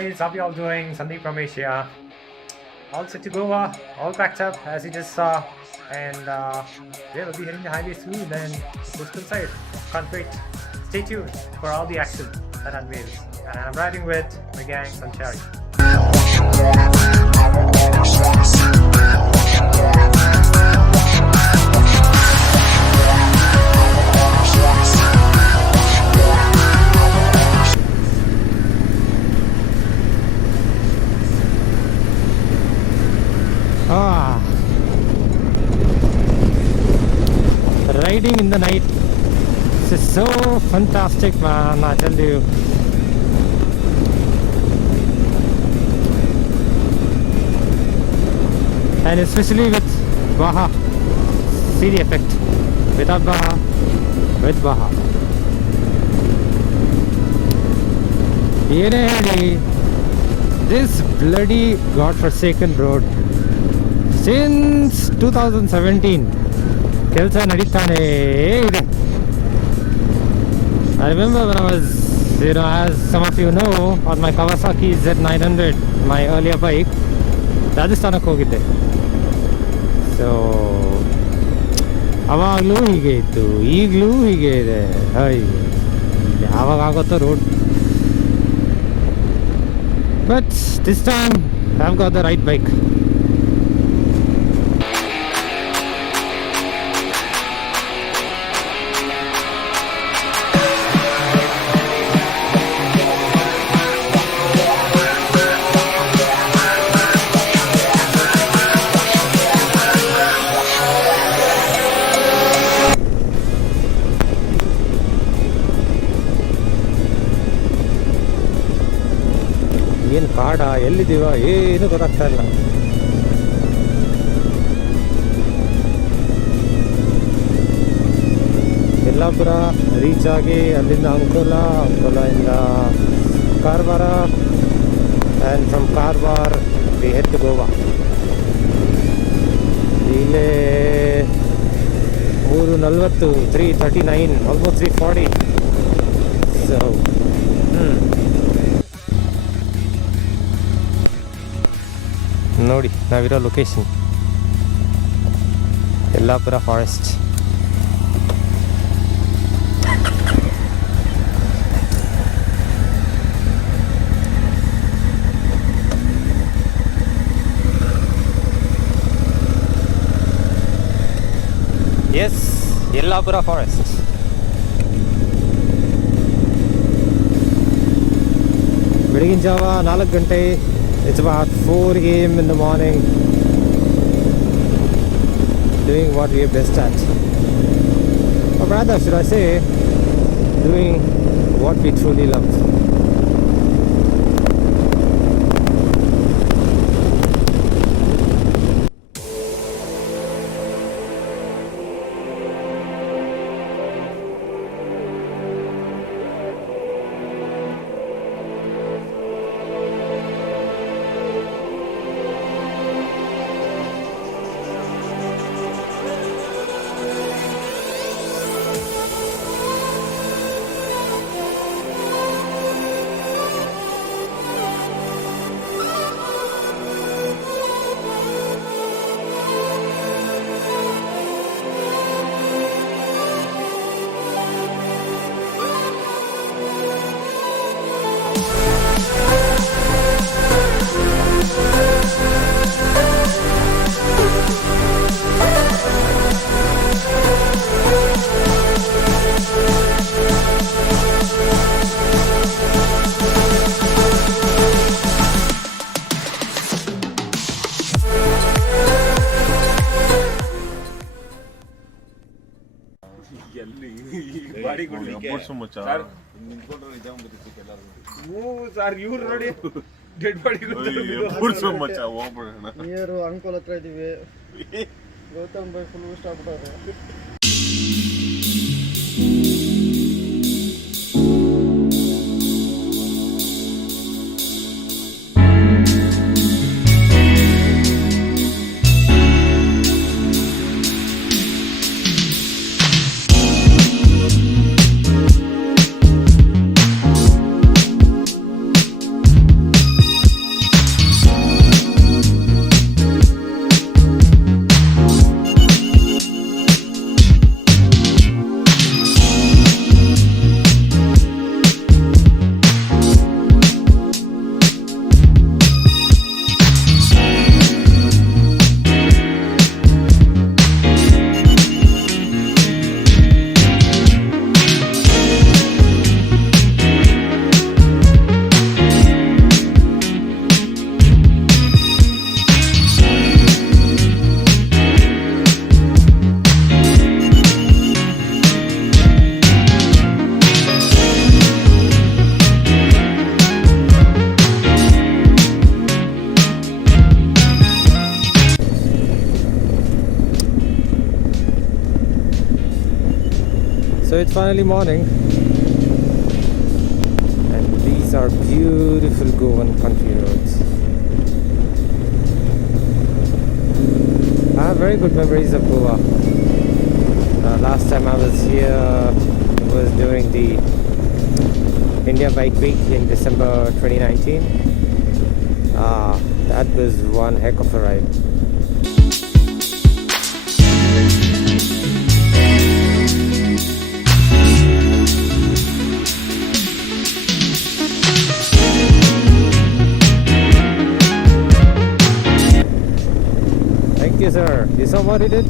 guys, how you all doing? Sandeep, Ramesh here. All set to Goa, all packed up as you just saw, and yeah, we'll be hitting the highway soon and the coastal side. Can't wait. Stay tuned for all the action that unveils. And I'm riding with my gang, Sanchari. Riding in the night, this is so fantastic, man, I tell you. And especially with Baha, see the effect. Without Baha, with Baha. This bloody godforsaken road since 2017 ಕೆಲಸ ನಡೀತಾನೆ ಇದೆ. I remember when I was, as some of you know, on my Kawasaki Z900, my earlier bike, ರಾಜಸ್ಥಾನಕ್ಕೆ ಹೋಗಿದ್ದೆ. So ಅವಾಗಲೂ ಹೀಗೆ ಇತ್ತು, ಈಗಲೂ ಹೀಗೆ ಇದೆ. ಯಾವಾಗ ಆಗುತ್ತೋ road. But this time I have got the right bike. ಏನು ಕಾಡ, ಎಲ್ಲಿದ್ದೀವ ಏನು ಗೊತ್ತಾಗ್ತಾ ಇಲ್ಲ. ಯಲ್ಲಾಪುರ ರೀಚ್ ಆಗಿ ಅಲ್ಲಿಂದ ಅಂಕೋಲಾಯಿಂದ Karwar, and from Karwar we head to Goa. ಇಲ್ಲೇ 3:40, 3:39, ಆಲ್ಮೋಸ್ಟ್ 3:40. ಸೊ ನೋಡಿ ನಾವಿರೋ location Yellapur forest. Yes, Yellapur forest. ಬೆಳಗಿನ ಜಾವ 4 ಗಂಟೆ. It's about 4 a.m. in the morning, doing what we are best at. Or rather, should I say, doing what we truly love. ನೀರು ಅಂಕೋಲ್ ಹತ್ರ ಇದೀವಿ. Gautam by full ಇಷ್ಟ ಆಗ್ಬಿಟ್ಟವ್ರೆ. So it's finally morning, and these are beautiful Goan country roads. I have very good memories of Goa. Last time I was here was during the India Bike Week in December 2019. That was one heck of a ride. Thank you, sir. You saw what he did?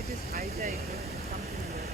It is high tide, something like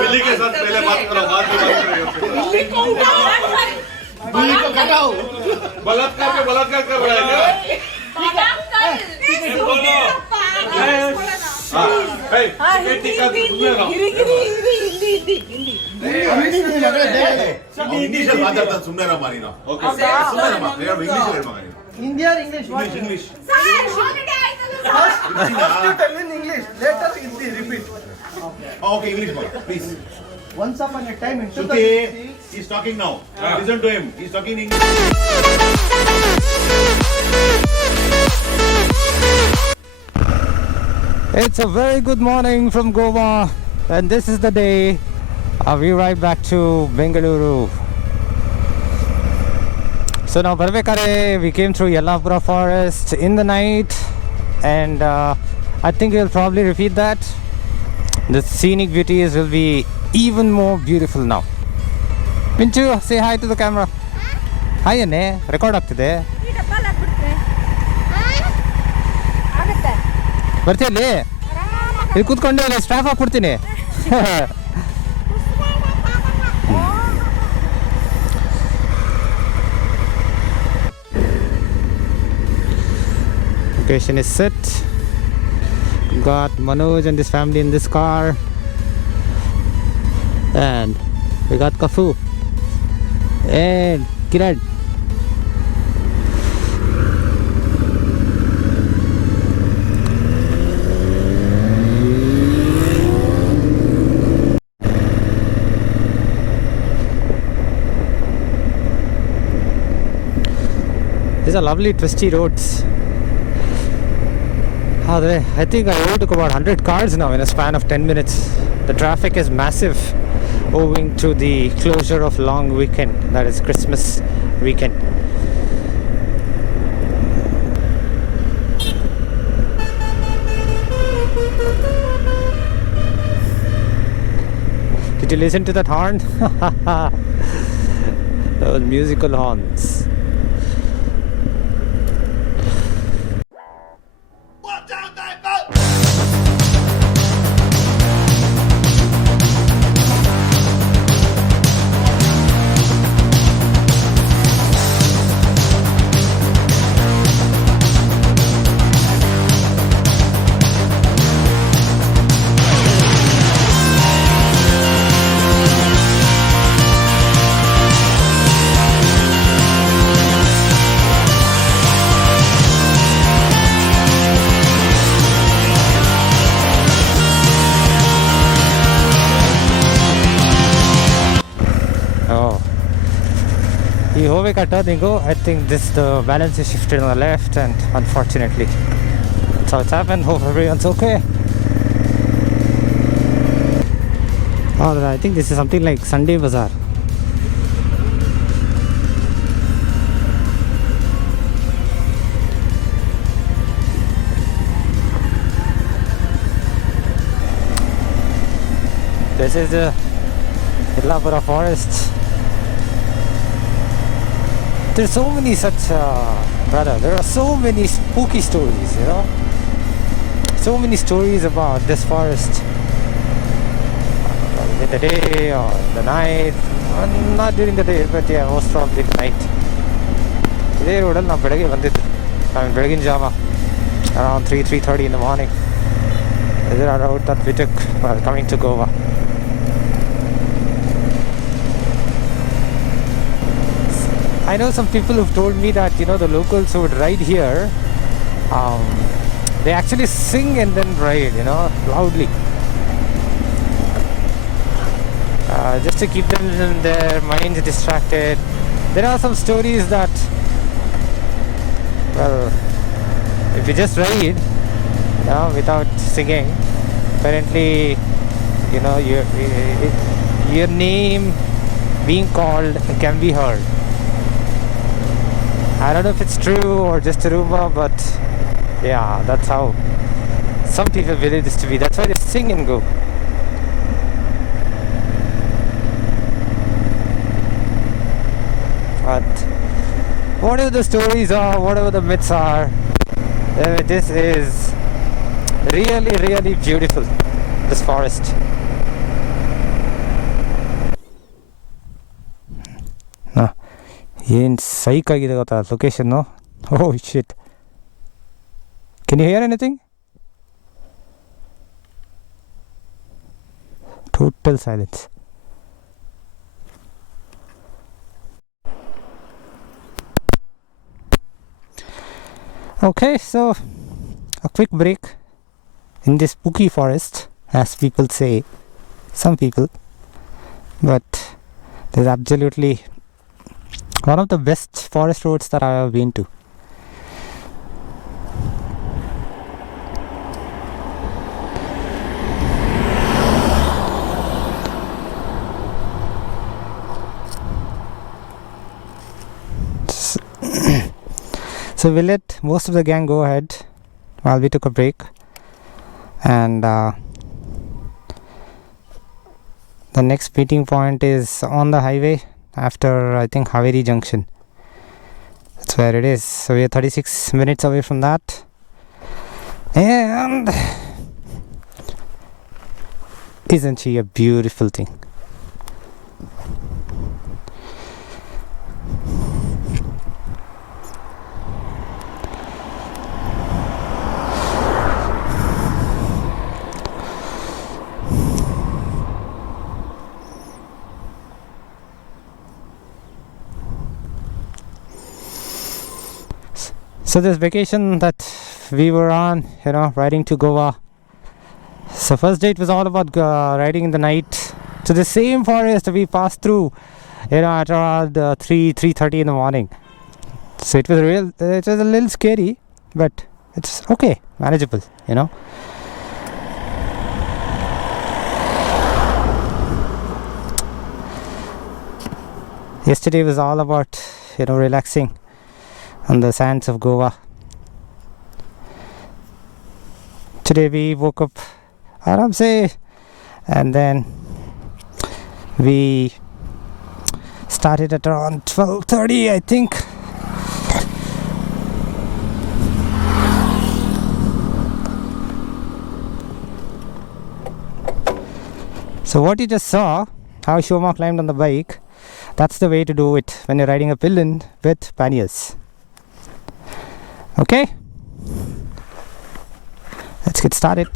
बिल्ली के साथ पहले बात करो, बाद में बात करेंगे। बिल्ली को हटाओ। बलात्कार पे बलात्कार कर रहा है क्या? बोलो। हाँ, हे, बेटी का सुन रहा हूँ। हिंदी से बात करता सुनने रहा मारी ना। ओके, सुनने रहा मारी ना, इंग्लिश से मारी ना। Hindi or English? What? English. First you tell in English, later Hindi, repeat. Okay, English बोलो, please. Once upon a time in Shruti, he's talking now. Listen to him. He's talking in English. It's a very good morning from Goa, and this is the day we ride back to Bengaluru. So now Barbekare, we came through Yellapura forest in the night, and I think we'll probably repeat that. The scenic beauties will be even more beautiful now. Pinchu, say hi to the camera. Hi Anne, record ಆಗ್ತಿದೆ. ಬರ್ತೀಯಲ್ಲಿ ಇಲ್ಲಿ ಕೂತ್ಕೊಂಡು ಇಲ್ಲ staff ಹಾಕ್ಬಿಡ್ತೀನಿ. Location is set. Got Manoj and his family in this car, and we got Kafu and Kiran. These are lovely twisty roads. I think I overtook about 100 cars now in a span of 10 minutes. The traffic is massive owing to the closure of long weekend, that is Christmas weekend. Did you listen to that horn? Those musical horns. Hove ka turning go, I think the balance is shifted on the left, and unfortunately that's how it's happened. Hope everyone's okay. Oh, I think this is something like Sunday Bazaar. This is the Yellapura forest. There's so many such, brother, there are so many spooky stories, you know. So many stories about this forest. In the day or the night. Not during the day, but yeah, most probably the night. Today, I mean, Bedagin Java, around 3:30 in the morning. This is our route that we took while coming to Goa. I know some people who've told me that, you know, the locals who would ride here, they actually sing and then ride, you know, loudly. Just to keep them in their minds distracted. There are some stories that, well, if you just ride, you know, without singing, apparently, you know, your name being called can be heard. I don't know if it's true or just a rumor, but yeah, that's how some people believe this to be. That's why they sing and go. But whatever the stories are, whatever the myths are, this is really, really beautiful, this forest. ಏನು psych ಆಗಿದೆ ಗೊತ್ತಾ ಲೊಕೇಶನ್ನು. Oh shit. Can you hear anything? Total silence. Okay, so a quick break in this spooky forest, as people say, some people, but there's absolutely one of the best forest roads that I have been to. So we let most of the gang go ahead while we took a break, and the next meeting point is on the highway after, I think, Haveri Junction. That's where it is. So we are 36 minutes away from that, and isn't she a beautiful thing? So this vacation that we were on, you know, riding to Goa. So first day it was all about riding in the night to the same forest we passed through, you know, at around 3:30 in the morning. So it was a little scary, but it's okay, manageable, you know. Yesterday was all about, you know, relaxing on the sands of Goa. Today we woke up aram se, and then We started at around 12:30, I think. So what you just saw, how Shoma climbed on the bike, that's the way to do it when you're riding a pillion with panniers. Okay? Let's get started.